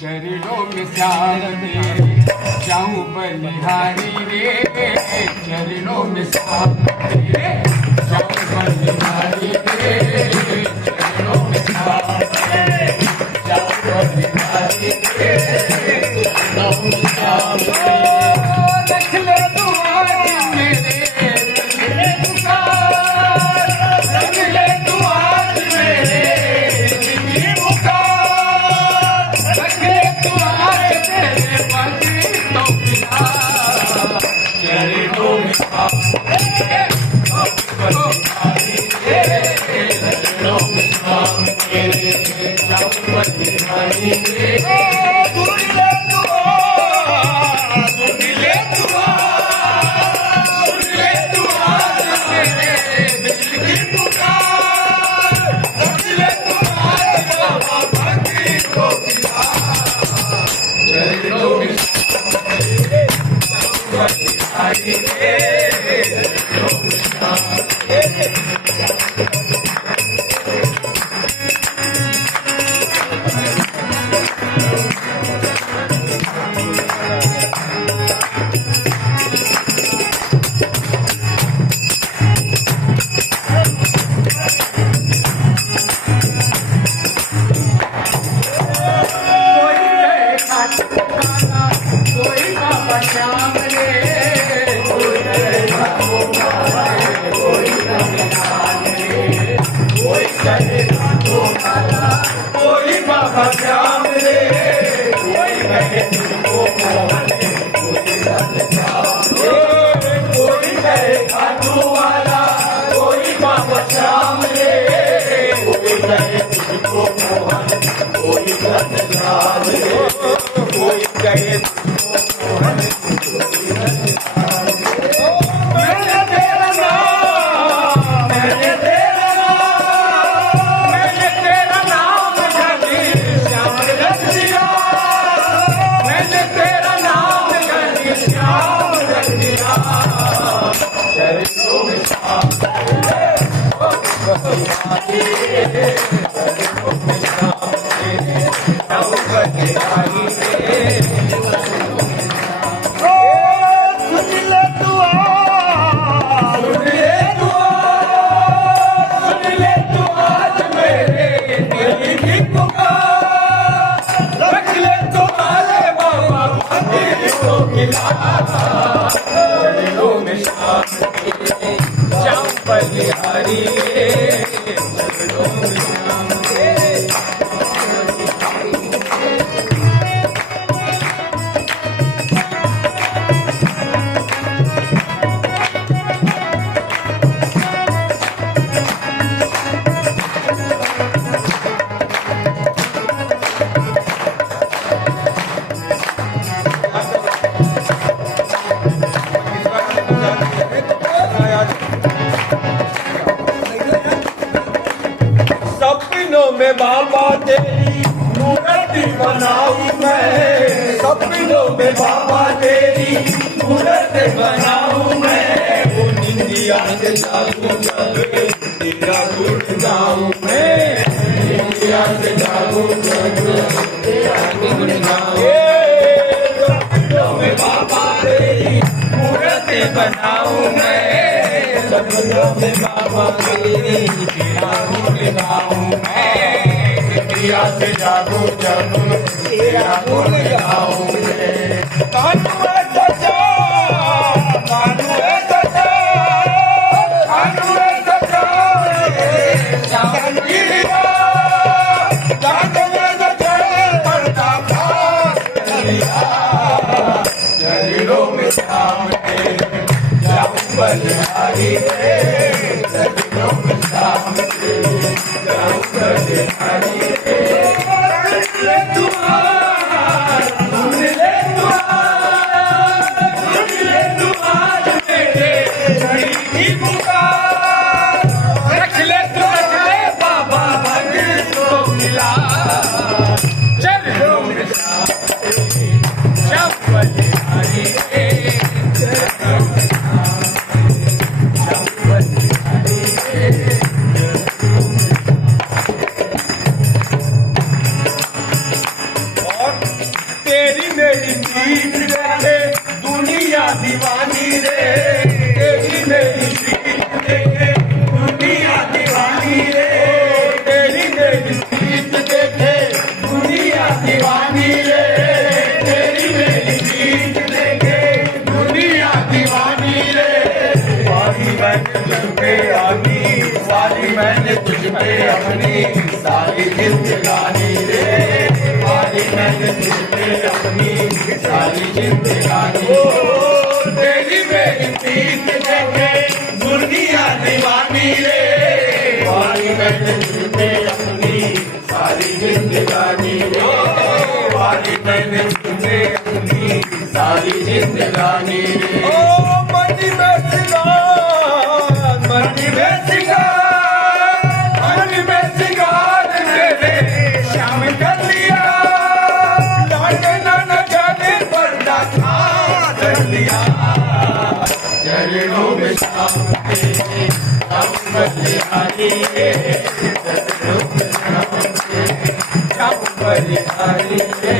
चरणों में श्याम तेरे जाऊं बलिहारी रे, चरणों में श्याम तेरे जाऊं बलिहारी रे, चरणों में श्याम तेरे जाऊं बलिहारी रे, चरणों में श्याम तेरे रख ले दुआ मेरे में बाबा तेरी मूर्ति बनाऊं मैं, सपनों में बाबा तेरी मूर्ति बनाऊं मैं, वो निंदिया से जागूं जग तेरा गुण गाऊं मैं, निंदिया से जागूं जग तेरा गुण गाऊं। सपनों में बाबा तेरी मूर्ति बनाऊं मैं, सपनों में बाबा तेरी तेरा गुण गाऊं मैं, निंदिया से जागूं जग तेरा गुण गाऊं मैं। कानू है सच्चा, कानू है सच्चा, कानू है सच्चा, गिरिया कानू है सच्चा, पड़ता था चलिया, चरणों में श्याम तेरे जाऊं बलिहारी रे, चरणों में श्याम तेरे जाऊं बलिहारी रे। मेरी प्रीत देखे दुनिया दीवानी रे, तेरी मेरी प्रीत देखे दुनिया दीवानी रे, तेरी मेरी प्रीत देखे दुनिया दीवानी रे, तेरी मेरी प्रीत देखे दुनिया दीवानी रे। सारी मैंने तुझ पे आनी, सारी मैंने तुझ पे अपनी सारी जिंदगानी रे, सारी मैंने तुझ पे अपनी सारी जिंदगानी। तेरी मेरी प्रीत देखे दुनिया दीवानी रे, सारी मैंने तुझ पे अपनी सारी जिंदगानी रे, सारी मैंने तुझ पे अपनी सारी जिंदगानी रे। ओ मनी में सिंगार, मनी में सिंगार, मनी में सिंगार तेरे श्याम कर लिया, लौटे न जाने पर्दा कर लिया, चरणों में श्याम तेरे श्याम बलिहारी रे, चरणों में श्याम तेरे श्याम बलिहारी रे।